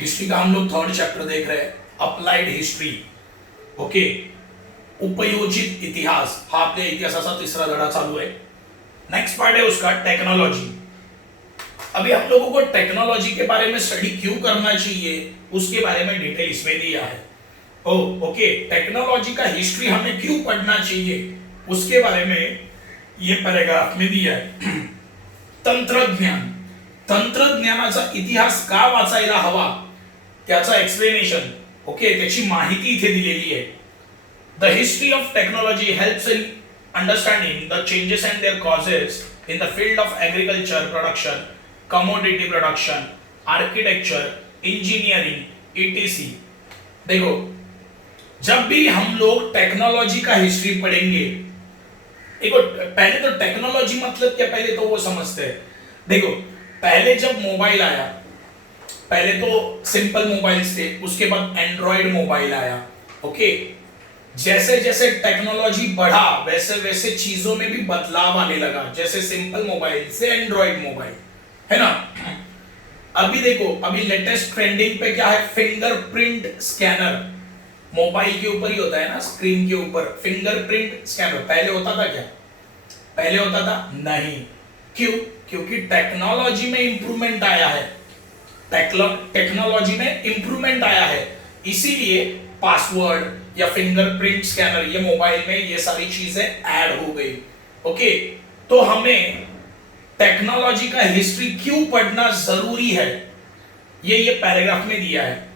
History का हम लोग थर्ड चैप्टर देख रहे हैं, अप्लाइड हिस्ट्री. ओके, उपयोजित इतिहास. हा आपल्या इतिहासाचा तिसरा धडा चालू है. नेक्स्ट पार्ट है उसका टेक्नोलॉजी. अभी हम लोगों को टेक्नोलॉजी के बारे में स्टडी क्यों करना चाहिए उसके बारे में डिटेल इसमें दिया है. ओके, टेक्नोलॉजी का हिस्ट्री हमें क्यों पढ़ना चाहिए उसके बारे में ये पैराग्राफ में दिया है. तंत्रज्ञान, तंत्रज्ञानाचा इतिहास का वाचायला हवा त्याचा एक्सप्लेनेशन. ओके, त्याची माहिती इथे दिलेली आहे. The history of technology helps in understanding the changes and their causes in the field of agriculture production, commodity production, architecture, engineering ETC. देखो, जब भी हम लोग टेक्नोलॉजी का हिस्ट्री पढ़ेंगे, देखो पहले तो टेक्नोलॉजी मतलब क्या, पहले तो वो समझते हैं. देखो, पहले जब मोबाइल आया, पहले तो सिंपल मोबाइल्स थे, उसके बाद एंड्रॉइड मोबाइल आया. ओके, जैसे जैसे टेक्नोलॉजी बढ़ा वैसे वैसे चीजों में भी बदलाव आने लगा. जैसे सिंपल मोबाइल से एंड्रॉइड मोबाइल, है ना. अभी देखो, अभी लेटेस्ट ट्रेंडिंग पे क्या है, फिंगरप्रिंट स्कैनर. मोबाइल के ऊपर ही होता है ना, स्क्रीन के ऊपर फिंगरप्रिंट स्कैनर. पहले होता था क्या? पहले होता था नहीं. क्यों? क्योंकि टेक्नोलॉजी में इंप्रूवमेंट आया है. टेक्नोलॉजी में इंप्रूवमेंट आया है, इसीलिए पासवर्ड या फिंगरप्रिंट स्कैनर ये मोबाइल में ये सारी चीजें ऐड हो गई. ओके, तो हमें टेक्नोलॉजी का हिस्ट्री क्यों पढ़ना जरूरी है ये पैराग्राफ में दिया है.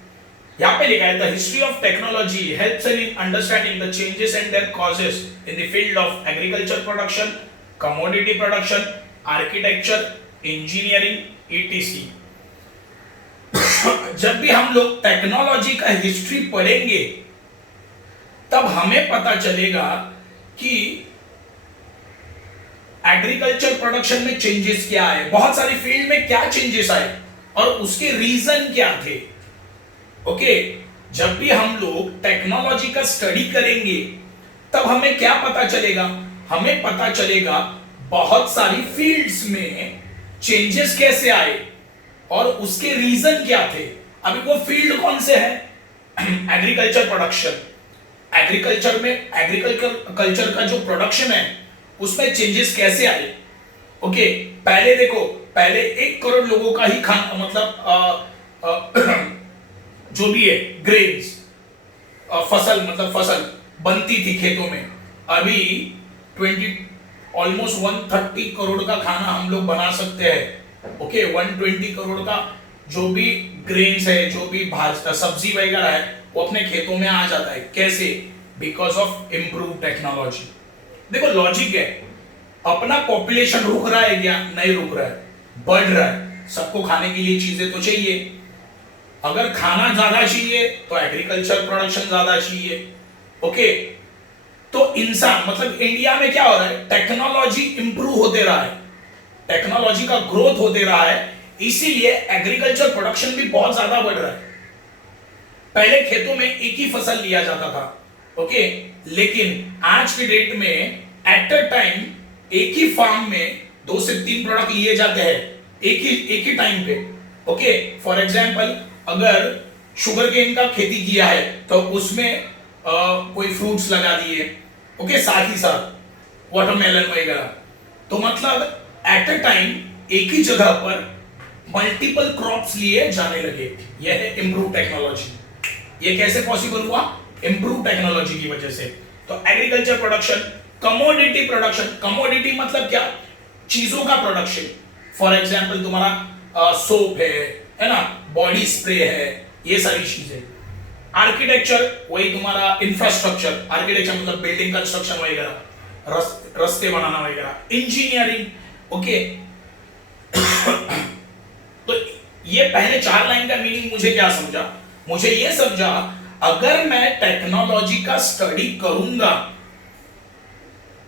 यहां पे लिखा है the history of technology helps in understanding the changes and their causes in the field of agriculture production, commodity production, architecture, engineering ETC. जब भी हम लोग टेक्नोलॉजी का हिस्ट्री पढ़ेंगे तब हमें पता चलेगा कि एग्रीकल्चर प्रोडक्शन में चेंजेस क्या आए, बहुत सारी फील्ड में क्या चेंजेस आए और उसके रीजन क्या थे. ओके, जब भी हम लोग टेक्नोलॉजी का स्टडी करेंगे तब हमें क्या पता चलेगा, हमें पता चलेगा बहुत सारी फील्ड्स में चेंजेस कैसे आए और उसके रीजन क्या थे. अभी वो फील्ड कौन से है? Agriculture production. एग्रीकल्चर में एग्रीकल्चर का जो प्रोडक्शन है उसमें चेंजेस कैसे आए. ओके, पहले देखो, पहले 1 करोड़ लोगों का ही खाना, मतलब जो भी है ग्रेन्स, फसल, मतलब फसल बनती थी खेतों में. अभी 20 ऑलमोस्ट 130 करोड़ का खाना हम लोग बना सकते हैं. ओके, 120 करोड़ का जो भी ग्रेन्स है, जो भी सब्जी वगैरह है, वो अपने खेतों में आ जाता है. कैसे? Because of improve technology. देखो, लॉजिक है, अपना पॉपुलेशन रुक रहा है क्या? नहीं रुक रहा है, बढ़ रहा है. सबको खाने के लिए चीजें तो चाहिए. अगर खाना ज्यादा चाहिए तो एग्रीकल्चर प्रोडक्शन ज्यादा चाहिए. ओके, तो इंसान, मतलब इंडिया में क्या हो रहा है, टेक्नोलॉजी इंप्रूव होते रहा है, टेक्नोलॉजी का ग्रोथ होते रहा है, इसीलिए एग्रीकल्चर प्रोडक्शन भी बहुत ज्यादा बढ़ रहा है. पहले खेतों में एक ही फसल लिया जाता था. ओके, लेकिन आज की डेट में एट अ टाइम एक ही फार्म में 2 से 3 प्रोडक्ट लिए जाते हैं एक ही टाइम पे. ओके, फॉर एग्जांपल, अगर शुगर केन का खेती किया है तो उसमें कोई फ्रूट्स लगा दिए. ओके, साथ ही साथ वाटरमेलन वगैरह. तो मतलब एट अ टाइम एक ही जगह पर मल्टीपल क्रॉप्स लिए जाने लगे. यह है इंप्रूव टेक्नोलॉजी. ये कैसे पॉसिबल हुआ? इंप्रूव टेक्नोलॉजी की वजह से. तो agriculture production, commodity production. Commodity मतलब क्या? चीजों का प्रोडक्शन. फॉर एग्जांपल, तुम्हारा सोप है ना, बॉडी स्प्रे है, ये सारी चीजें. आर्किटेक्चर, वही तुम्हारा इंफ्रास्ट्रक्चर. आर्किटेक्चर मतलब बिल्डिंग कंस्ट्रक्शन वगैरह, रस्ते बनाना वगैरह. इंजीनियरिंग. ओके, तो ये पहले 4 लाइन का मीनिंग मुझे क्या समझा? मुझे ये समझा, अगर मैं टेक्नोलॉजी का स्टडी करूंगा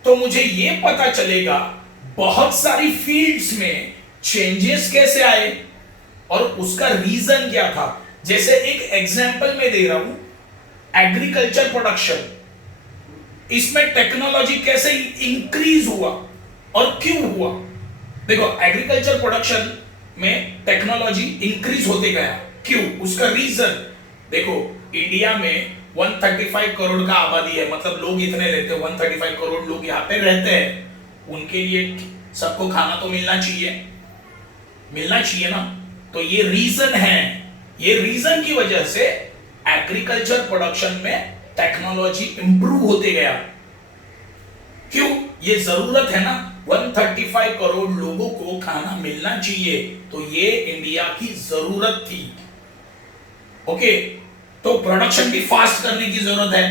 तो मुझे ये पता चलेगा बहुत सारी फील्ड्स में चेंजेस कैसे आए और उसका रीजन क्या था. जैसे एक एग्जांपल में दे रहा हूं, एग्रीकल्चर प्रोडक्शन. इसमें टेक्नोलॉजी कैसे इंक्रीज हुआ और क्यों हुआ. देखो, एग्रीकल्चर प्रोडक्शन में टेक्नोलॉजी इंक्रीज होते गया. क्यों, उसका रीजन देखो। इंडिया में 135 करोड़ का आबादी है, मतलब लोग इतने रहते हैं, 135 करोड़ लोग यहाँ पे रहते हैं। उनके लिए सबको खाना तो मिलना चाहिए, मिलना चाहिए ना। तो ये रीजन है, ये रीजन की वजह से एग्रीकल्चर प्रोडक्शन में टेक्नोलॉजी इंप्रूव होते गया। क्यों, ये जरूरत है ना, 135 करोड़ लोगों को खाना मिलना चाहिए, तो ये इंडिया की जरूरत थी। ओके, तो प्रोडक्शन भी फास्ट करने की जरूरत है।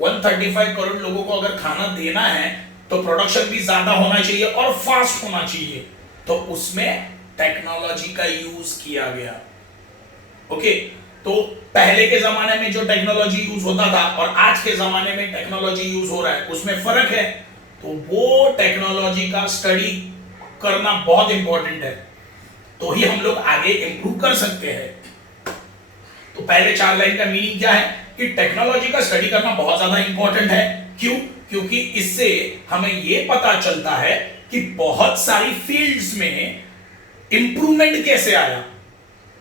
135 करोड़ लोगों को अगर खाना देना है तो प्रोडक्शन भी ज्यादा होना चाहिए और फास्ट होना चाहिए, तो उसमें टेक्नोलॉजी का यूज किया गया। ओके, तो पहले के जमाने में जो टेक्नोलॉजी यूज होता था और आज के जमाने में टेक्नोलॉजी यूज हो रहा है, उसमें फर्क है। तो वो टेक्नोलॉजी का स्टडी करना बहुत इंपॉर्टेंट है, तो ही हम लोग आगे इंप्रूव कर सकते हैं। तो पहले 4 लाइन का मीनिंग क्या है कि टेक्नोलॉजी का स्टडी करना बहुत ज्यादा इंपॉर्टेंट है। क्यों, क्योंकि इससे हमें यह पता चलता है कि बहुत सारी फील्ड्स में इंप्रूवमेंट कैसे आया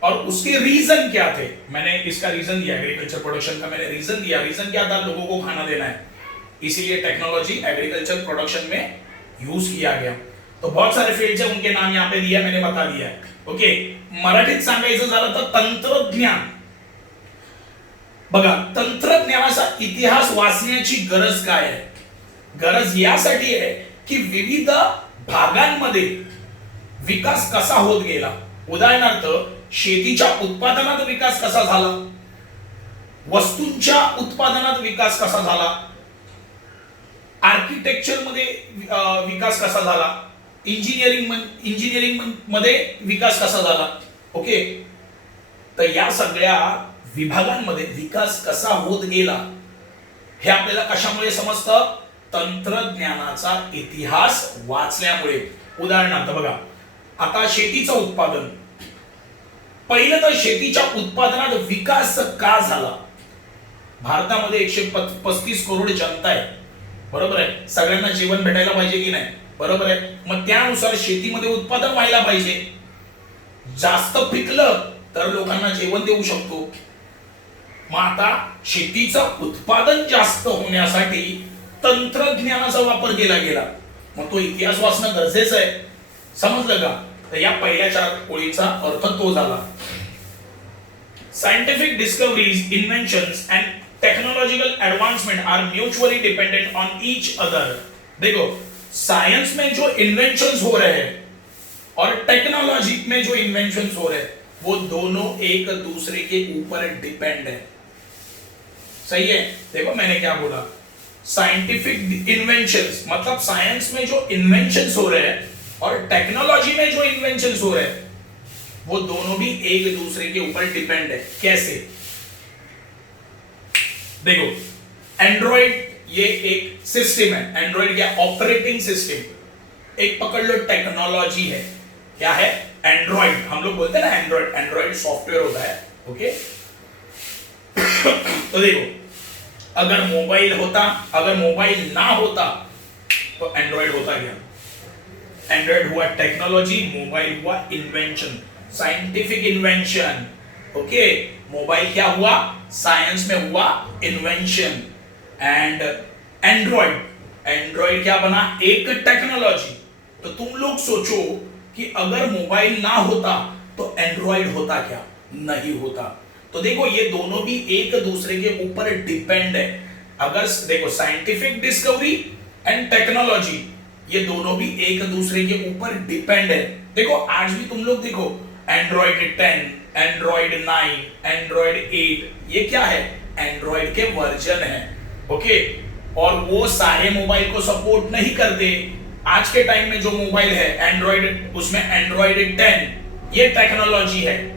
और उसके रीजन क्या थे। मैंने इसका रीजन दिया, एग्रीकल्चर प्रोडक्शन का मैंने रीजन दिया। रीजन क्या था, लोगों को खाना देना है, इसीलिए टेक्नोलॉजी एग्रीकल्चर प्रोडक्शन में यूज किया गया। तो बहुत सारे फील्ड्स हैं, उनके नाम यहाँ पे दिया, मैंने बता दिया। ओके, मराठीत सांगायचं झालं तर तंत्रज्ञान। बघा, तंत्रज्ञानाचा इतिहास वाचण्याची गरज काय आहे? गरज यासाठी आहे की विविध भागांमध्ये विकास कसा होत गेला। उदाहरणार्थ, शेतीच्या उत्पादनात विकास कसा झाला, वस्तूंच्या उत्पादनात विकास कसा झाला, आर्किटेक्चर मध्ये विकास कसा झाला, इंजिनिअरिंग मध्ये विकास कसा झाला। ओके, तर या सगळ्या विभागांमध्ये विकास कसा होत गेला हे आपल्याला कशामुळे समजतं? तंत्रज्ञानाचा इतिहास वाचल्यामुळे। उदाहरणार्थ बघा, आता शेतीचं उत्पादन, पहिलं तर शेतीच्या उत्पादनात विकास का झाला? भारतामध्ये 135 करोड जनता आहे, बरोबर आहे, सगळ्यांना जेवण भेटायला पाहिजे की नाही, बरोबर आहे, मग त्यानुसार शेतीमध्ये उत्पादन व्हायला पाहिजे। जास्त पिकलं तर लोकांना जेवण देऊ शकतो। मग आता शेतीचं उत्पादन जास्त होण्यासाठी तंत्रज्ञानाचा वापर केला गेला, मग तो इतिहास वाचणं गरजेचं आहे। समजलं का? तर या पहिल्या 4 ओळीचा अर्थ तो झाला। Scientific discoveries, inventions and technological advancement are mutually dependent on each other. देखो, साइंस में जो इन्वेंशंस हो रहे हैं और टेक्नोलॉजी में जो इन्वेंशंस हो रहे हैं, वो दोनों एक दूसरे के ऊपर डिपेंड है। सही है? देखो मैंने क्या बोला, साइंटिफिक इन्वेंशंस मतलब साइंस में जो इन्वेंशंस हो रहे हैं और टेक्नोलॉजी में जो इन्वेंशंस हो रहे हैं, वो दोनों भी एक दूसरे के ऊपर डिपेंड है। कैसे? देखो, एंड्रॉइड ये एक सिस्टम है। एंड्रॉइड क्या? Operating system. एक पकड़ लो, टेक्नोलॉजी है। क्या है? एंड्रॉइड। हम लोग बोलते हैं ना एंड्रॉइड, एंड्रॉइड सॉफ्टवेयर होता है। ओके, तो देखो, अगर मोबाइल होता, अगर मोबाइल ना होता तो एंड्रॉइड होता क्या? एंड्रॉइड हुआ टेक्नोलॉजी, मोबाइल हुआ invention, scientific invention. Okay, mobile क्या हुआ? साइंस में हुआ इन्वेंशन। एंड एंड्रॉइड, एंड्रॉइड क्या बना? एक टेक्नोलॉजी। तो तुम लोग सोचो कि अगर मोबाइल ना होता तो एंड्रॉइड होता क्या? नहीं होता। तो देखो, ये दोनों भी एक दूसरे के ऊपर डिपेंड है। अगर देखो, साइंटिफिक डिस्कवरी एंड टेक्नोलॉजी, ये दोनों भी एक दूसरे के ऊपर डिपेंड है। देखो, आज भी तुम लोग देखो, एंड्रॉइड 10, एंड्रॉइड 9, एंड्रॉइड 8, ये क्या है? एंड्रॉइड के वर्जन है। ओके, और वो सारे मोबाइल को सपोर्ट नहीं करते। आज के टाइम में जो मोबाइल है एंड्रॉइड, उसमें एंड्रॉइड 10 ये टेक्नोलॉजी है।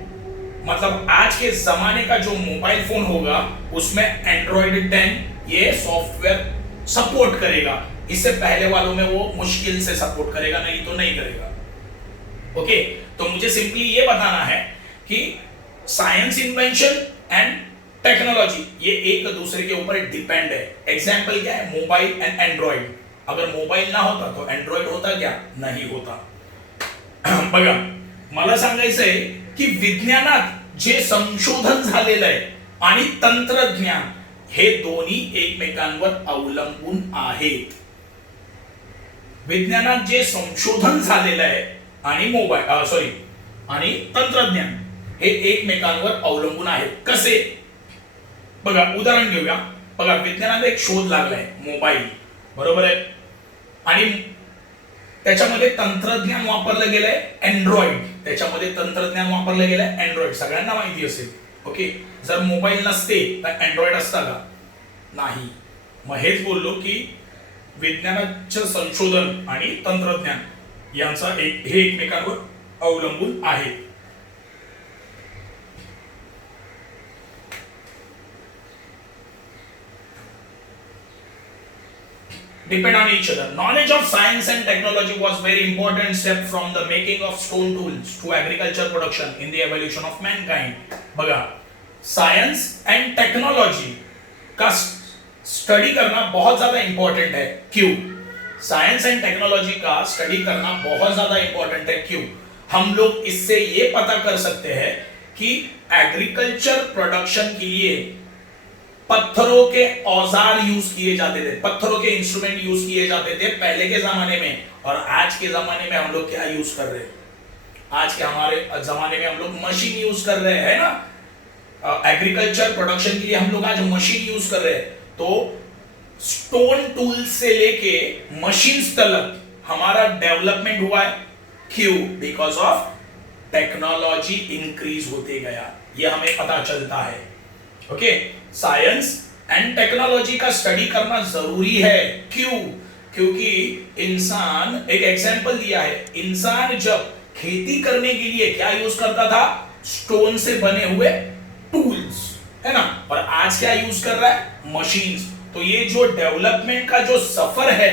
मतलब आज के जमाने का जो मोबाइल फोन होगा उसमें एंड्रॉइड 10 ये सॉफ्टवेयर सपोर्ट करेगा। इससे पहले वालों में वो मुश्किल से सपोर्ट करेगा, नहीं तो नहीं करेगा। ओके, तो मुझे सिंपली ये बताना है कि साइंस इन्वेंशन एंड टेक्नोलॉजी ये एक दूसरे के ऊपर डिपेंड है। एग्जाम्पल क्या है? Mobile and Android. अगर मोबाइल ना होता तो एंड्रॉइड होता क्या? नहीं होता। बघा, मला सांगायचंय की विज्ञानात जे संशोधन झालेलं आहे आणि तंत्रज्ञान हे दोन्ही एकमेकांवर अवलंबून आहेत. विज्ञानात जे संशोधन झालेलं आहे आणि आणि तंत्रज्ञान हे एकमेकांवर अवलंबून आहेत. कसे? बघा उदाहरण घेऊया. बघा विज्ञानात एक शोध लागलाय मोबाईल, बरोबर आहे, आणि त्याच्यामध्ये तंत्रज्ञान वापरलं गेलंय अँड्रॉइड. त्याच्यामध्ये तंत्रज्ञान वापरलं गेलंय अँड्रॉइड, सगळ्यांना माहिती असेल. ओके, जर मोबाईल नसते तर अँड्रॉइड असता का? नाही. मग हेच बोललो की विज्ञानाचं संशोधन आणि तंत्रज्ञान यांचा हे एकमेकांवर अवलंबून आहे. Depend on each other. Knowledge of science and technology was very important step from the making of stone tools to agriculture production in the evolution of mankind. बघा, साइंस एंड टेक्नोलॉजी का स्टडी करना बहुत ज्यादा important है. क्यों? Science and technology का study करना बहुत ज्यादा इंपॉर्टेंट है. क्यों? हम लोग इससे ये पता कर सकते हैं कि एग्रीकल्चर प्रोडक्शन के लिए पत्थरों के औजार यूज किए जाते थे, पत्थरों के इंस्ट्रूमेंट यूज किए जाते थे पहले के जमाने में. और आज के जमाने में हम लोग क्या यूज कर रहे हैं? आज के हमारे जमाने में हम लोग मशीन यूज कर रहे हैं ना. एग्रीकल्चर प्रोडक्शन के लिए हम लोग आज मशीन यूज कर रहे हैं. तो स्टोन टूल से लेके मशीन्स तक हमारा डेवलपमेंट हुआ है. क्यों? बिकॉज ऑफ टेक्नोलॉजी इंक्रीज होते गया, ये हमें पता चलता है. ओके, साइंस एंड टेक्नोलॉजी का स्टडी करना जरूरी है. क्यों? क्योंकि इंसान, एक एग्जांपल दिया है, इंसान जब खेती करने के लिए क्या यूज करता था? स्टोन से बने हुए टूल्स, है ना. और आज क्या यूज कर रहा है? मशीन्स. तो ये जो डेवलपमेंट का जो सफर है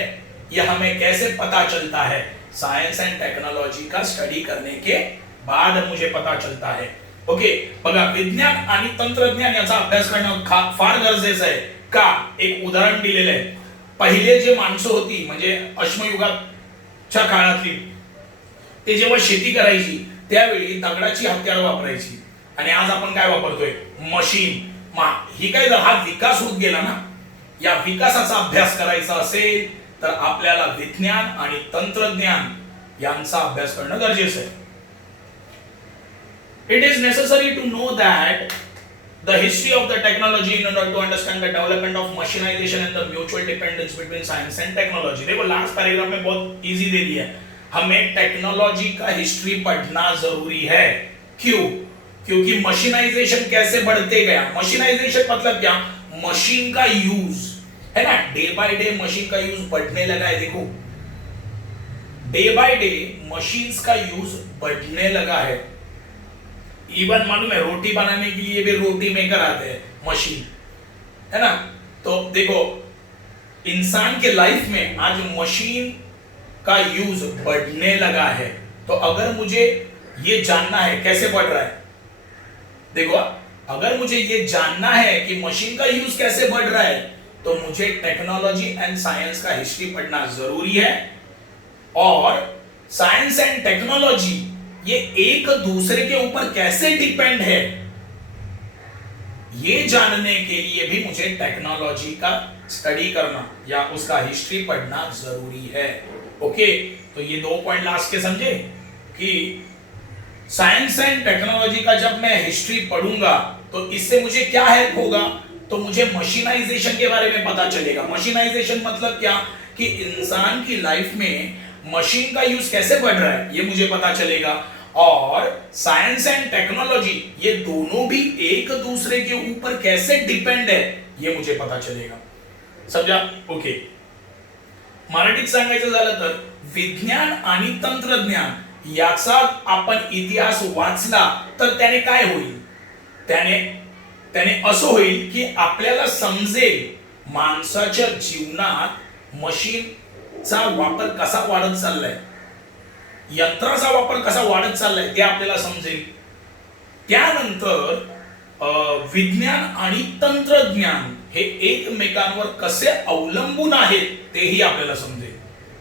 ये हमें कैसे पता चलता है? साइंस एंड टेक्नोलॉजी का स्टडी करने के बाद मुझे पता चलता है. ओके, बघा विज्ञान आणि तंत्रज्ञान याचा अभ्यास करणं फार गरजेचं आहे. का? एक उदाहरण दिलेलं आहे. पहिले जे माणसं होती म्हणजे अश्मयुगाच्या काळातली, ते जेव्हा शेती करायची त्यावेळी दगडाची हत्यार वापरायची, आणि आज आपण काय वापरतोय? मशीन. ही काय, हा विकास होत गेला ना. या विकासाचा अभ्यास करायचा असेल तर आपल्याला विज्ञान आणि तंत्रज्ञान यांचा अभ्यास करणं गरजेचं आहे. It is necessary to know that the history of the technology in order to understand the development of machinization and the mutual dependence between science and technology. देखो लास्ट पैराग्राफ में बहुत इजी दे दिया है. हमें टेक्नोलॉजी का history पढ़ना जरूरी है. क्यों? क्योंकि मशीनाइजेशन कैसे बढ़ते गया. मशीनाइजेशन मतलब क्या? मशीन का यूज, है ना. डे बाय डे मशीन का यूज बढ़ने लगा है. देखो डे बाय डे मशीन्स का यूज बढ़ने लगा है. इवन मालूम है रोटी बनाने के लिए भी रोटी मेकर आते हैं, मशीन, है ना. तो देखो इंसान के लाइफ में आज मशीन का यूज बढ़ने लगा है. तो अगर मुझे ये जानना है कैसे बढ़ रहा है, देखो अगर मुझे ये जानना है कि मशीन का यूज कैसे बढ़ रहा है तो मुझे टेक्नोलॉजी एंड साइंस का हिस्ट्री पढ़ना जरूरी है. और साइंस एंड टेक्नोलॉजी ये एक दूसरे के ऊपर कैसे डिपेंड है ये जानने के लिए भी मुझे टेक्नोलॉजी का स्टडी करना या उसका हिस्ट्री पढ़ना जरूरी है. ओके, तो ये 2 पॉइंट लास्ट के समझे कि साइंस एंड टेक्नोलॉजी का जब मैं हिस्ट्री पढ़ूंगा तो इससे मुझे क्या हेल्प होगा? तो मुझे मशीनाइजेशन के बारे में पता चलेगा. मशीनाइजेशन मतलब क्या? कि इंसान की लाइफ में मशीन का यूज कैसे बढ़ रहा है ये मुझे पता चलेगा. और साइंस एंड टेक्नोलॉजी ये दोनों भी एक दूसरे के ऊपर कैसे डिपेंड है ये मुझे पता चलेगा. समझा? ओके, मराठीत सांगायचं झालं तर विज्ञान आणि तंत्रज्ञान याचा आपण इतिहास वाचला तर त्याने काय होईल? त्याने असं होईल की आपल्याला समजेल माणसाच्या जीवनात मशीनचा वापर कसा वाढत चाललाय, यंत्राचा वापर कसा वाढत चाललाय ते आपल्याला समजेल. त्यानंतर विज्ञान आणि तंत्रज्ञान हे एकमेकांवर कसे अवलंबून आहेत तेही आपल्याला समजेल.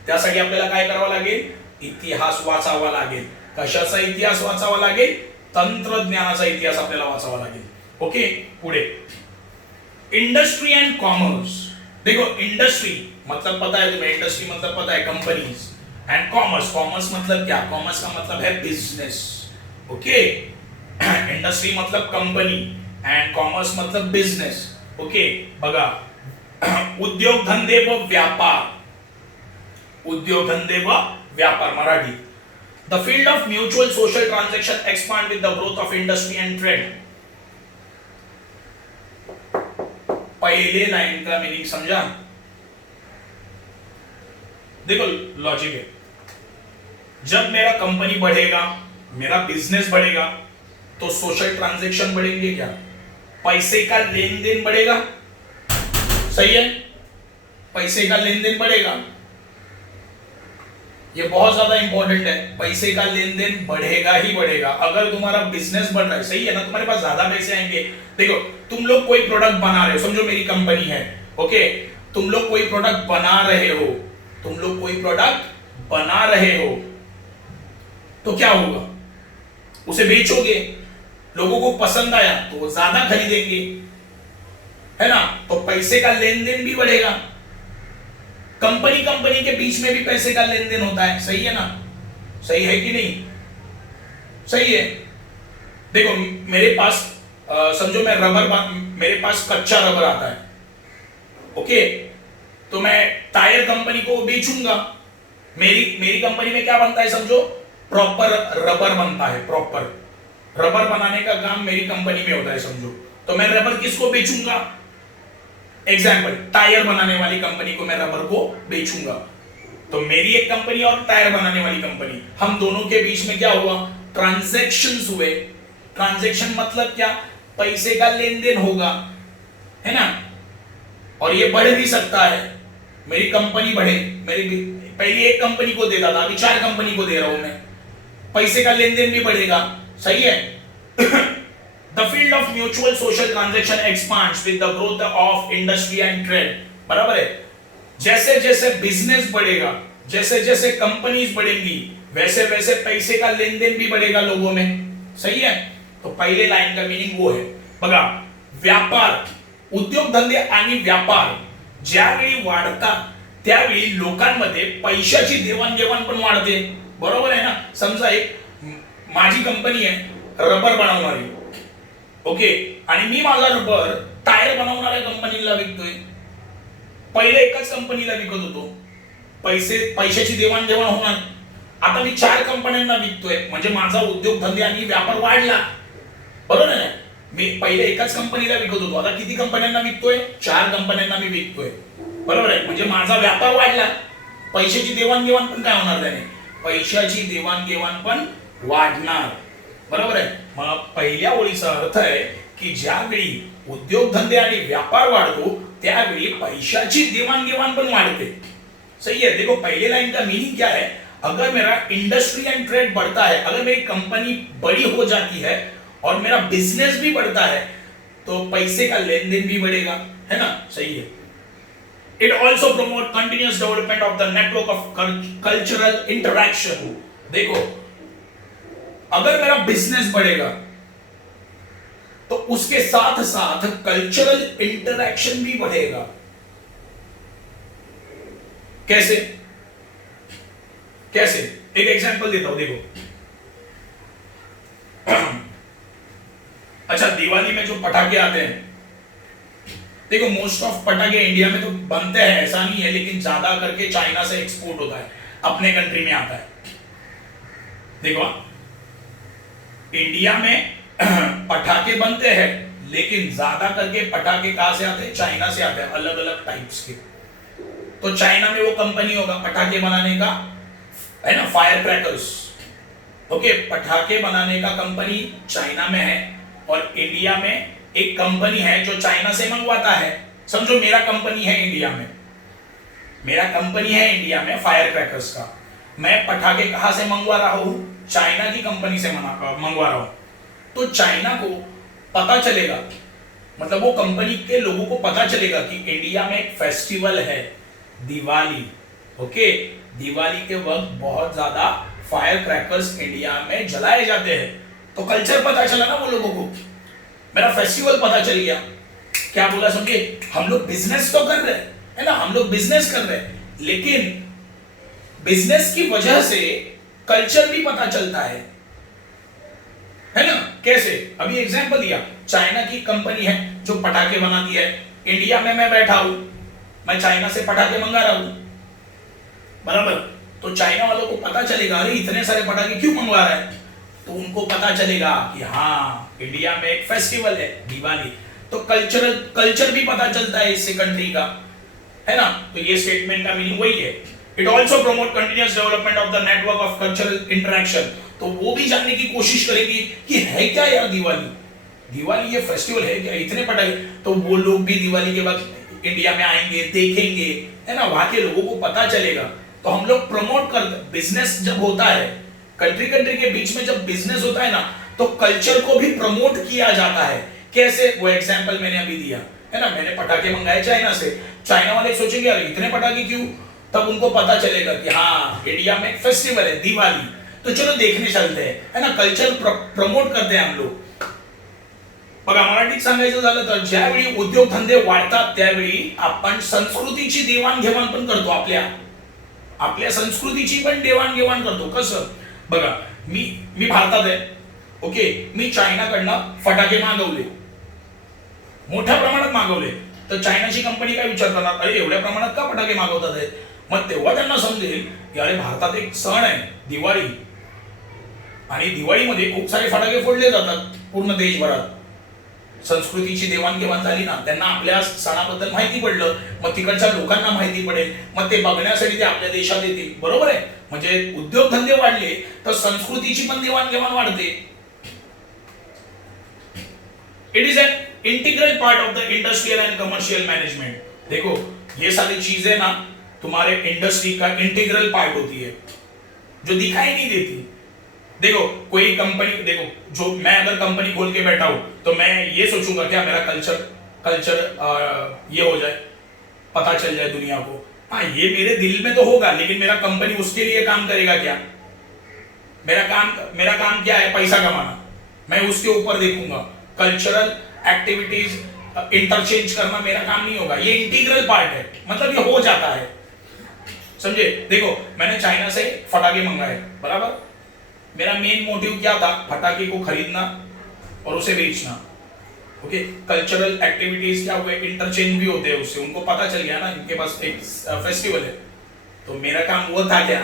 त्यासाठी आपल्याला काय करावं लागेल? इतिहास वाचावा लागेल. कशाचा इतिहास वाचावा लागेल? तंत्रज्ञानाचा इतिहास आपल्याला वाचावा लागेल. ओके, पुढे इंडस्ट्री एंड कॉमर्स. देखो इंडस्ट्री मतलब पता है तुम्हें, इंडस्ट्री मतलब पता है कंपनीज, एंड कॉमर्स, कॉमर्स मतलब क्या, कॉमर्स का मतलब है बिजनेस. ओके, इंडस्ट्री मतलब कंपनी एंड कॉमर्स मतलब बिजनेस. ओके, बघा उद्योग धंदे व व्यापार, उद्योग धंदे व व्यापार Marathi. The field of mutual social transaction expand with the growth of industry and trade. पहले लाइन का मीनिंग समझा? देखो लॉजिक है, जब मेरा कंपनी बढ़ेगा, मेरा बिजनेस बढ़ेगा, तो सोशल ट्रांजैक्शन बढ़ेंगे. क्या? पैसे का लेन देन बढ़ेगा. सही है, पैसे का लेन देन बढ़ेगा. ये बहुत ज्यादा इंपॉर्टेंट है. पैसे का लेन देन बढ़ेगा ही बढ़ेगा. अगर तुम्हारा बिजनेस बढ़ रहा है, सही है ना, तुम्हारे पास ज्यादा पैसे आएंगे. देखो तुम लोग कोई प्रोडक्ट बना रहे हो, समझो मेरी कंपनी है. ओके, तुम लोग कोई प्रोडक्ट बना रहे हो, तुम लोग कोई प्रोडक्ट बना रहे हो, तो क्या होगा? उसे बेचोगे, लोगों को पसंद आया तो वो ज्यादा खरीदेंगे, है ना. तो पैसे का लेन देन भी बढ़ेगा. कंपनी कंपनी के बीच में भी पैसे का लेन देन होता है. सही है ना? सही है कि नहीं? सही है. देखो मेरे पास समझो मैं मेरे पास कच्चा रबर आता है. ओके, तो मैं टायर कंपनी को बेचूंगा. मेरी कंपनी में क्या बनता है समझो, प्रॉपर रबर बनता है. प्रॉपर रबर बनाने का काम मेरी कंपनी में होता है समझो. तो मैं रबर किसको बेचूंगा? एग्जाम्पल, टायर बनाने वाली कंपनी को मैं रबर को बेचूंगा. तो मेरी एक कंपनी और टायर बनाने वाली कंपनी, हम दोनों के बीच में क्या हुआ? ट्रांजैक्शंस हुए. ट्रांजैक्शन मतलब क्या? पैसे का लेन देन होगा, है ना. और ये बढ़ भी सकता है. मेरी कंपनी बढ़े, मेरी पहले एक कंपनी को देता था, अभी 4 कंपनी को दे रहा हूं मैं. पैसे का लेन देन भी बढ़ेगा. सही है. The field of mutual social transaction expands with the growth of industry and trade. बराबर है. जैसे जैसे बिजनेस बढ़ेगा, जैसे जैसे कंपनीज बढ़ेंगी, वैसे वैसे पैसे का लेन देन भी बढ़ेगा लोगों में. सही है. तो पहले लाइन का मीनिंग वो है. बघा, व्यापार, उद्योग धंदे आणि व्यापार ज्यावेळी वाढतात त्यावेळी लोकांमध्ये पैशाची देवाणघेवाण पण वाढते. बरोबर आहे ना. समजा एक माझी कंपनी आहे रबर बनवणारी. ओके, आणि मी माझा रबर टायर बनवणाऱ्या कंपनीला विकतोय. पहिले एकाच कंपनीला विकत होतो, पैशाची देवाणघेवाण होणार. आता मी 4 कंपन्यांना विकतोय, म्हणजे माझा उद्योग धंदे आणि व्यापार वाढला. बरोबर आहे ना. मी पहिले एकाच कंपनीला विकत होतो, आता किती कंपन्यांना विकतोय? 4 कंपन्यांना मी विकतोय. बरोबर आहे. म्हणजे माझा व्यापार वाढला. पैशाची देवाणघेवाण पण काय होणार त्याने? पैशाची देवाणघेवाण पण वाढणार. बरोबर आहे. मग पहिल्या ओळीचा अर्थ आहे की ज्यावेळी उद्योगधंदे आणि व्यापार वाढतो त्यावेळी पैशाची देवाणघेवाण पण वाढते. सही है. देखो पहले लाइन का मीनिंग क्या है? अगर मेरा इंडस्ट्री एंड ट्रेड बढ़ता है, अगर मेरी कंपनी बड़ी हो जाती है और मेरा बिजनेस भी बढ़ता है, तो पैसे का लेन देन भी बढ़ेगा, है ना. सही है. It also promote continuous development of the network of cultural interaction. देखो अगर मेरा बिजनेस बढ़ेगा तो उसके साथ साथ कल्चरल इंटरैक्शन भी बढ़ेगा. कैसे? कैसे? एक एग्जांपल देता हूं. देखो अच्छा, दिवाली में जो पटाखे आते हैं, देखो मोस्ट ऑफ पटाखे इंडिया में तो बनते हैं, ऐसा नहीं है, लेकिन ज्यादा करके चाइना से एक्सपोर्ट होता है, अपने कंट्री में आता है. देखो इंडिया में पटाखे बनते हैं, लेकिन ज्यादा करके पटाखे कहां से आते हैं? चाइना से आते हैं, अलग अलग टाइप्स के. तो चाइना में वो कंपनी होगा पटाखे बनाने का, है ना, फायर क्रैकर्स. ओके, पटाखे बनाने का कंपनी चाइना में है और इंडिया में एक कंपनी है जो चाइना से मंगवाता है. समझो मेरा कंपनी है इंडिया में, मेरा कंपनी है इंडिया में फायर क्रैकर्स का. मैं पटाखे कहां से मंगवा रहा हूं? चाइना की कंपनी से मंगवा रहा हूं. तो चाइना को पता चलेगा, मतलब वो कंपनी के लोगों को पता चलेगा कि इंडिया में एक फेस्टिवल है दिवाली. ओके, दिवाली के वक्त बहुत ज्यादा फायर क्रैकर्स इंडिया में जलाए जाते हैं. तो कल्चर पता चला ना वो लोगों को, मेरा फेस्टिवल पता चल गया। क्या बोला समझे, हम लोग बिजनेस तो कर रहे हैं, है ना, हम लोग बिजनेस कर रहे हैं, लेकिन बिजनेस की वजह से कल्चर भी पता चलता है ना। कैसे, अभी एग्जांपल दिया, चाइना की कंपनी है जो पटाखे बनाती है, इंडिया में मैं बैठा हूं, मैं चाइना से पटाखे मंगा रहा हूं, बराबर, तो चाइना वालों को पता चलेगा अरे इतने सारे पटाखे क्यों मंगवा रहा है, तो उनको पता चलेगा कि हाँ इंडिया में एक फेस्टिवल है दिवाली, तो कल्चर भी पता चलता है इससे कंट्री का, है ना। तो ये स्टेटमेंट का मीनिंग वही है। It also promote continuous development of the network of cultural interaction, तो वो भी जानने की कोशिश करेगी कि है क्या यार दिवाली ये फेस्टिवल है क्या, इतने पटाखे, तो वो लोग भी दिवाली के बाद इंडिया में आएंगे, देखेंगे, है ना, वहां के लोगों को पता चलेगा। तो हम लोग प्रमोट कर, बिजनेस जब होता है कंट्री के बीच में, जब बिजनेस होता है ना, तो कल्चर को भी प्रमोट किया जाता है। कैसे, वो एग्जांपल मैंने अभी दिया है ना, मैंने पटाखे मंगाए चाइना से, चाइना वाले सोचेंगे यार इतने पटाखे क्यों, तब उनको पता चलेगा कि हाँ इंडिया में फेस्टिवल है दिवाली, तो चलो देखने चलते हैं, है ना, कल्चर प्रमोट करते हैं हम लोग। बघा मराठीत सांगायचं झालं तर ज्यावेळी उद्योगधंदे वाढतात त्यावेळी आपण संस्कृतीची देवाणघेवाण पण करतो, आपल्या संस्कृतीची पण देवाणघेवाण करतो। कसं बघा, मी भारतात आहे, ओके, मी चायनाकडनं फटाके मागवले, मोठ्या प्रमाणात मागवले, तर चायनाची कंपनी काय विचार करणार, अरे एवढ्या प्रमाणात का फटाके मागवतात आहे, मग तेव्हा त्यांना समजेल की अरे भारतात एक सण आहे दिवाळी, आणि दिवाळीमध्ये खूप सारे फटाके फोडले जातात पूर्ण देशभरात, संस्कृतीची देवाणघेवाण झाली ना, त्यांना आपल्या सणाबद्दल माहिती पडलं, मग तिकडच्या लोकांना माहिती पडेल, मग ते बघण्यासाठी ते आपल्या देशात येतील, बरोबर आहे। म्हणजे उद्योगधंदे वाढले तर संस्कृतीची पण देवाणघेवाण वाढते। It is an integral part of the industrial and commercial management. देखो ये सारी चीजें ना तुम्हारे इंडस्ट्री का इंटीग्रल पार्ट होती है, जो दिखाई नहीं देती। देखो कोई कंपनी, देखो जो मैं अगर कंपनी खोल के बैठा हूं तो मैं ये सोचूंगा क्या मेरा कल्चर ये हो जाए, पता चल जाए दुनिया को, हाँ ये मेरे दिल में तो होगा, लेकिन मेरा कंपनी उसके लिए काम करेगा क्या, मेरा काम क्या है, पैसा कमाना, मैं उसके ऊपर देखूंगा। कल्चरल एक्टिविटीज इंटरचेंज करना मेरा काम नहीं होगा, ये इंटीग्रल पार्ट है, मतलब ये हो जाता है, समझे। देखो मैंने चाइना से फटाके मंगाए, बराबर, मेरा मेन मोटिव क्या था, फटाके को खरीदना और उसे बेचना, ओके। कल्चरल एक्टिविटीज क्या हुए, इंटरचेंज भी होते हैं उससे, उनको पता चल गया ना इनके पास एक फेस्टिवल है, तो मेरा काम वो था क्या,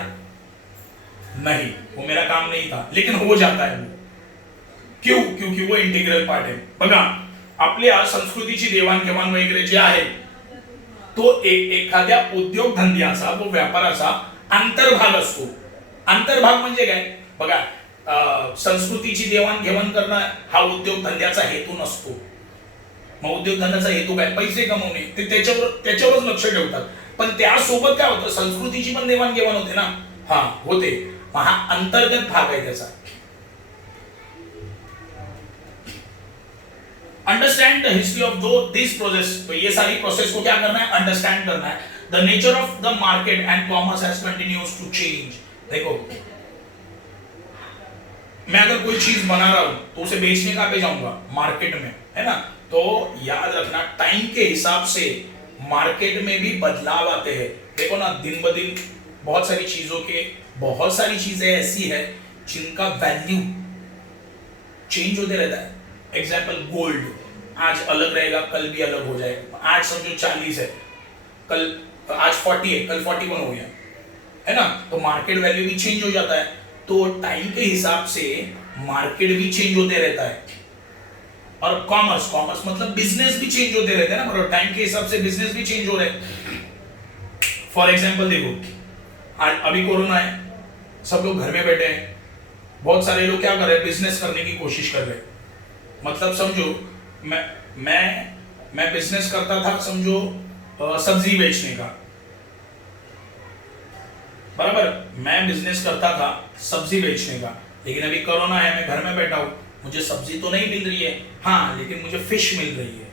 नहीं, वो मेरा काम नहीं था, लेकिन हो जाता है वो, क्यों, क्योंकि वो इंटीग्रल पार्ट है। बघा आपल्या संस्कृतीची देवाणघेवाण वगैरे जे आहे, तो एखाद्या उद्योगधंद्याचा, वो व्यापाराचा अंतर्भाग असतो। अंतर्भाग म्हणजे काय, बघा संस्कृतीची देवाणघेवाण करणं हा उद्योगधंद्याचा हेतू नसतो, मग उद्योगधंद्याचा हेतू काय, पैसे कमवणे, ते त्याच्यावरच लक्ष ठेवतात, पण त्यासोबत काय होतं, संस्कृतीची पण देवाणघेवाण होते ना, हा होते, मग हा अंतर्गत भाग आहे त्याचा। Understand the history of this process, तो ये सारी प्रोसेस को क्या करना है, अंडरस्टैंड करना है। The nature of the market and commerce has continues to change. देखो मैं अगर कोई चीज बना रहा हूं तो उसे बेचने कहां पे जाऊंगा, मार्केट में, है ना। तो याद रखना टाइम के हिसाब से मार्केट में भी बदलाव आते हैं। देखो ना दिन ब दिन बहुत सारी चीजें ऐसी है जिनका वैल्यू चेंज होते रहता है। एग्जाम्पल गोल्ड, आज अलग रहेगा कल भी अलग हो जाएगा, आज समझो 40 है, कल आज 40 है, कल 41 हो गया, है ना। तो मार्केट वैल्यू भी चेंज हो जाता है, तो टाइम के हिसाब से मार्केट भी चेंज होते रहता है। और कॉमर्स मतलब बिजनेस भी चेंज होते रहते हैं ना, बराबर, टाइम के हिसाब से बिजनेस भी चेंज हो रहे हैं। फॉर एग्जाम्पल देखो आज अभी कोरोना है, सब लोग घर में बैठे हैं, बहुत सारे लोग क्या कर रहे हैं, बिजनेस करने की कोशिश कर रहे हैं। मतलब समझो मैं बिजनेस करता था, समझो सब्जी बेचने का, बराबर, मैं बिजनेस करता था सब्जी बेचने का, लेकिन अभी कोरोना है, मैं घर में बैठा हूं, मुझे सब्जी तो नहीं मिल रही है, हाँ लेकिन मुझे फिश मिल रही है।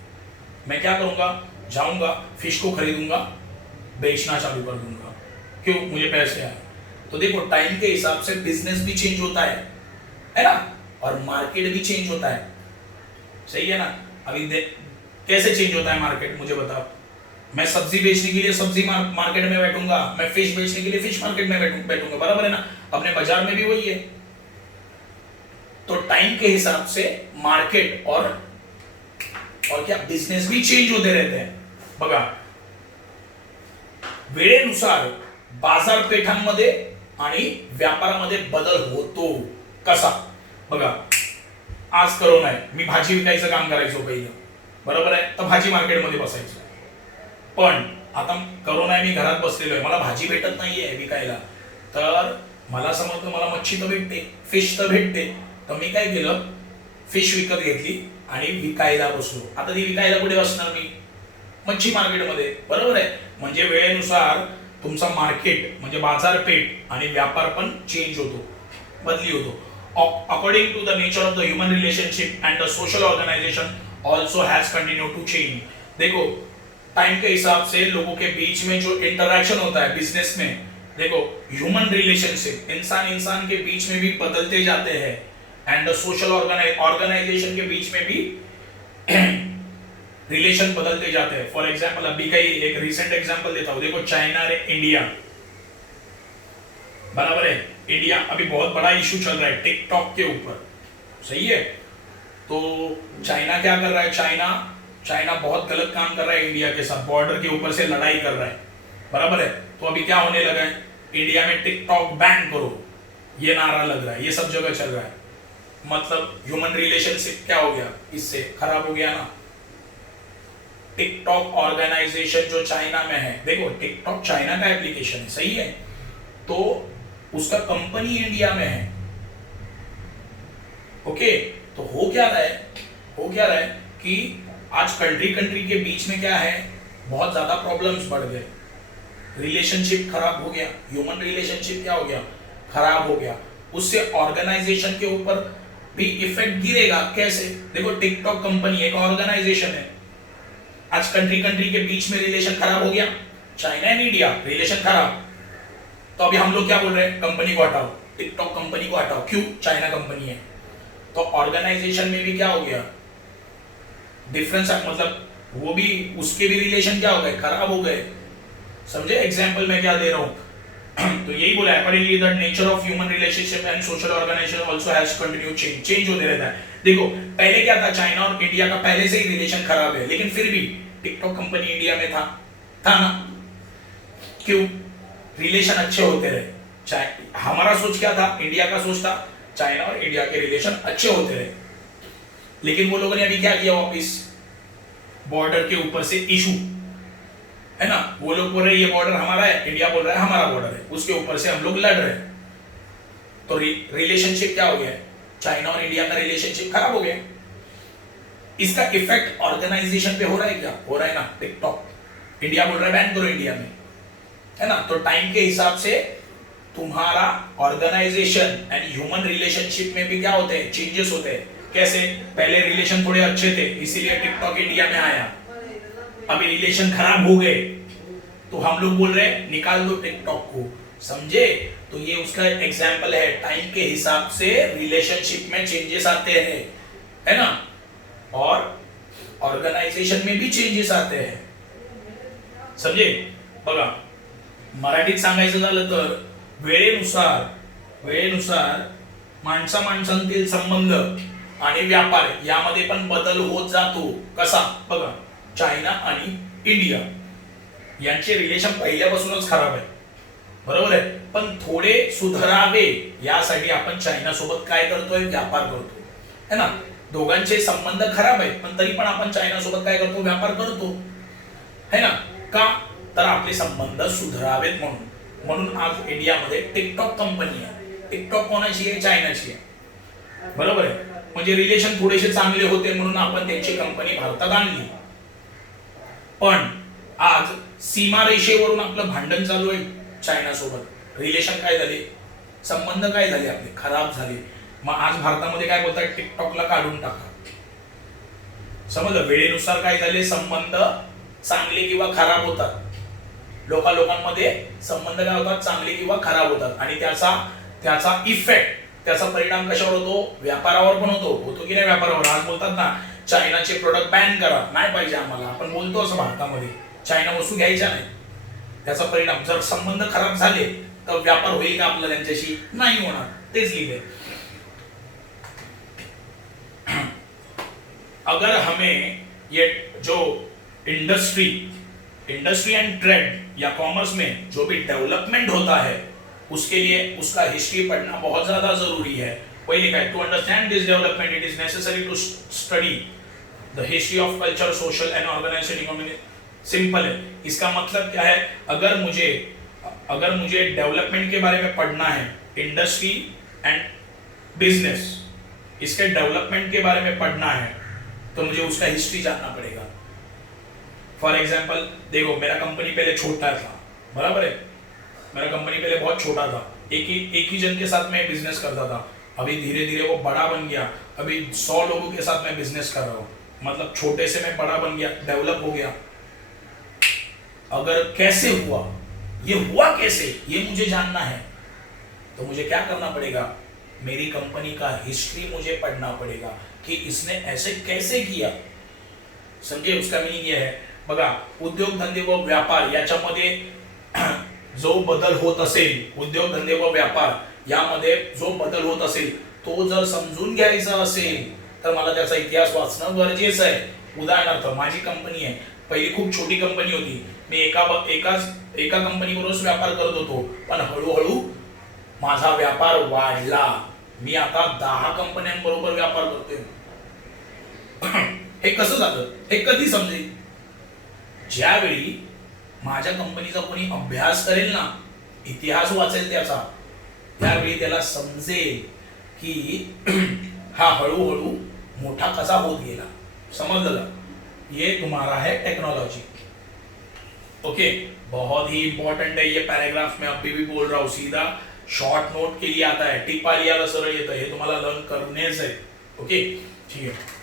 मैं क्या करूंगा, जाऊंगा फिश को खरीदूंगा, बेचना चालू कर दूंगा, क्यों, मुझे पैसे आए। तो देखो टाइम के हिसाब से बिजनेस भी चेंज होता है ना। और मार्केट भी चेंज होता है, सही है ना। अभी कैसे चेंज होता है मार्केट, मुझे बताओ। मैं सब्जी बेचने के लिए सब्जी मार्केट में बैठूंगा, मैं फिश बेचने के लिए फिश मार्केट में बैठूंगा, बराबर है ना। अपने बाजार में भी वही है। तो टाइम के हिसाब से मार्केट और क्या बिझनेस भी चेंज होते रहते हैं। बघा, वेळेनुसार बाजारपेठांमध्ये आणि व्यापारामध्ये बदल होतो कसा। बघा, आज करोना आहे, मी भाजी विकायचं काम करायचो पहिलं, बरोबर आहे, तर भाजी मार्केटमध्ये बसायचो। पण आता करोना आहे, मी घरात बसलेलो आहे, मला भाजी भेटत नाहीये विकायला, तर मला समजलं मला मच्छी तर भेटते, फिश तर भेटते, तर मी काय केलं, फिश विकत घेतली आणि विकायला बसलो। आता ती विकायला कुठे बसणार मी, मच्छी मार्केटमध्ये, बरोबर आहे। म्हणजे वेळेनुसार तुमचा मार्केट म्हणजे बाजारपेठ आणि व्यापार पण चेंज होतो, बदली होतो। According to the nature of the human relationship and the social organisation also has continued to change. देखो, टाइम के हिसाब से लोगों के बीच में जो इंटरेक्शन होता है बिजनेस में, देखो ह्यूमन रिलेशनशिप इंसान के बीच में भी बदलते जाते हैं, एंड द सोशल ऑर्गेनाइजेशन के बीच में भी रिलेशन बदलते जाते हैं। फॉर एग्जाम्पल, अभी का ही एक रिसेंट एग्जाम्पल देता हूं, देखो चाइना और इंडिया, बराबर है। इंडिया अभी बहुत बड़ा इशू चल रहा है टिकटॉक के ऊपर, सही है। तो चाइना क्या कर रहा है, चाइना बहुत गलत काम कर रहा है इंडिया के साथ, बॉर्डर के ऊपर से लड़ाई कर रहा है, बराबर है। तो अभी क्या होने लगा है, इंडिया में टिकटॉक बैन करो, ये नारा लग रहा है, ये सब जगह चल रहा है। मतलब ह्यूमन रिलेशनशिप क्या हो गया, इससे खराब हो गया ना। टिकटॉक ऑर्गेनाइजेशन जो चाइना में है, देखो टिकटॉक चाइना का एप्लीकेशन है, सही है, तो उसका कंपनी इंडिया में है, ओके। तो हो क्या रहा है कि आज कंट्री के बीच में क्या है, बहुत ज्यादा प्रॉब्लम्स बढ़ गए, रिलेशनशिप खराब हो गया, ह्यूमन रिलेशनशिप क्या हो गया, खराब हो गया। उससे ऑर्गेनाइजेशन के ऊपर भी इफेक्ट गिरेगा। कैसे, देखो टिकटॉक कंपनी एक ऑर्गेनाइजेशन है, आज कंट्री के बीच में रिलेशन खराब हो गया, चाइना एंड इंडिया रिलेशन खराब, तो अभी हम लोग क्या बोल रहे हैं, कंपनी को हटाओ, टिकटॉक कंपनी को हटाओ, क्यों, चाइना कंपनी है। तो ऑर्गेनाइजेशन में भी क्या हो गया, डिफरेंस, मतलब वो भी, उसके भी रिलेशन क्या हो गए, खराब हो गए, समझे। एग्जाम्पल मैं क्या दे रहा हूं, तो यही बोला है, accordingly the nature of human relationship and social organisation also has continue change होते रहता है। देखो पहले क्या था, चाइना और इंडिया का पहले से ही रिलेशन खराब है, लेकिन फिर भी टिकटॉक कंपनी इंडिया में था ना, क्यों, रिलेशन अच्छे होते रहे। हमारा सोच क्या था, इंडिया का सोच था चाइना और इंडिया के रिलेशन अच्छे होते रहे, लेकिन वो लोगों ने अभी क्या किया, वापिस बॉर्डर के ऊपर से इशू है ना, वो लोग बोल रहे ये बॉर्डर हमारा है, इंडिया बोल रहा है हमारा बॉर्डर है, उसके ऊपर से हम लोग लड़ रहे हैं। तो रिलेशनशिप क्या हो गया, चाइना और इंडिया का रिलेशनशिप खराब हो गया। इसका इफेक्ट ऑर्गेनाइजेशन पे हो रहा है क्या, हो रहा है ना। टिकटॉक इंडिया बोल रहा है बैन करो इंडिया में, है ना। तो टाइम के हिसाब से तुम्हारा ऑर्गेनाइजेशन एंड ह्यूमन रिलेशनशिप में भी क्या होते हैं, चेंजेस होते हैं। कैसे, पहले रिलेशन थोड़े अच्छे थे, इसीलिए टिकटॉक इंडिया में आया, अभी रिलेशन खराब हो गए, तो हम लोग बोल रहे हैं निकाल दो टिकटॉक को, समझे। तो ये उसका एग्जाम्पल है, टाइम के हिसाब से रिलेशनशिप में चेंजेस आते हैं, है ना, और ऑर्गेनाइजेशन में भी चेंजेस आते हैं, समझे। बघा, मराठीत सांगायचं झालं तर वेळेनुसार माणसांतील संबंध आणि व्यापार यामध्ये पण बदल होत जातो। कसा, बघा चायना आणि इंडिया यांचे रिलेशन पहिल्यापासूनच खराब आहे, बरोबर आहे, पण थोडे सुधारावे यासाठी आपण चायना सोबत काय करतोय, व्यापार करतो, है ना। दोघांचे संबंध खराब आहेत, पण तरी पण आपण चायना सोबत काय करतो, व्यापार करतो, है ना। का, तर आपले संबंध सुधारावेत म्हणून आज इंडियामध्ये टिकटॉक कंपनी आहे। टिकटॉक कोणाची आहे, चायनाची आहे, बरोबर आहे। म्हणजे रिलेशन थोडेसे चांगले होते म्हणून आपण त्यांची कंपनी भारतात आणली, पण आज सीमारेषेवरून आपलं भांडण चालू आहे चायना सोबत, रिलेशन काय झाले, संबंध काय झाले, आपले खराब झाले। मग आज भारतामध्ये काय बोलतात, टिकटॉकला काढून टाका, समजलं। वेळेनुसार काय झाले, संबंध चांगले किंवा खराब होतात, लोकांमध्ये संबंध काय होतात, चांगले किंवा खराब होतात, आणि त्याचा इफेक्ट त्याचा परिणाम कशावर होतो? व्यापारावर पण होतो की नाही व्यापारावर? आज बोलतात ना चायनाचे प्रोडक्ट बॅन करा, नाही पाहिजे आम्हाला, आपण बोलतो असं भारतामध्ये, चायना वस्तू घ्यायच्या नाही. त्याचा परिणाम जर संबंध खराब झाले तर व्यापार होईल का आपला त्यांच्याशी? नाही होणार. तेच लिहिले. अगर हमें ये जो इंडस्ट्री एंड ट्रेड या कॉमर्स में जो भी डेवलपमेंट होता है उसके लिए उसका हिस्ट्री पढ़ना बहुत ज्यादा जरूरी है. वही लिखा है, to understand this development it is necessary to study the history of culture, social and organisation economy. Simple है. इसका मतलब क्या है? अगर मुझे डेवलपमेंट के बारे में पढ़ना है, इंडस्ट्री एंड बिजनेस, इसके डेवलपमेंट के बारे में पढ़ना है, तो मुझे उसका हिस्ट्री जानना पड़ेगा. फॉर एग्जाम्पल देखो, मेरा कंपनी पहले छोटा था, बराबर है, मेरा कंपनी पहले बहुत छोटा था, एक ही जन के साथ मैं बिजनेस करता था. अभी धीरे धीरे वो बड़ा बन गया, अभी 100 लोगों के साथ मैं बिजनेस कर रहा हूँ. मतलब छोटे से मैं बड़ा बन गया, डेवलप हो गया. अगर कैसे हुआ, ये हुआ कैसे, ये मुझे जानना है, तो मुझे क्या करना पड़ेगा? मेरी कंपनी का हिस्ट्री मुझे पढ़ना पड़ेगा कि इसने ऐसे कैसे किया. समझे? उसका मीनिंग ये है बघा, उद्योगधंदे व व्यापार याच्यामध्ये जो बदल होत असेल, उद्योगधंदे व व्यापार यामध्ये जो बदल होत असेल तो जर समजून घ्यायचा असेल तर मला त्याचा इतिहास वाचणं गरजेचं आहे. उदाहरणार्थ माझी कंपनी आहे, पहिली खूप छोटी कंपनी होती, मी एका कंपनीबरोबर व्यापार करत होतो, पण हळूहळू माझा व्यापार वाढला. मी आता 10 कंपन्यांबरोबर व्यापार करतोय. हे कसं झालं? हे कधी समजेल? ज्यावेळी माझ्या कंपनीचा कोणी अभ्यास करेल ना, इतिहास वाचेल त्याचा, त्यावेळी त्याला समजेल की हा हळूहळू मोठा कसा होत गेला. समजलं? ये तुम्हारा है टेक्नोलॉजी. ओके, बहुत ही इंपॉर्टेंट है ये पैराग्राफ. मैं अभी भी बोल रहा हूं, सीधा शॉर्ट नोट के लिए आता है, टिप्पा लिहायला सरळ येतं, हे तुम्हाला लर्न करणेच आहे. ओके, ठीक आहे.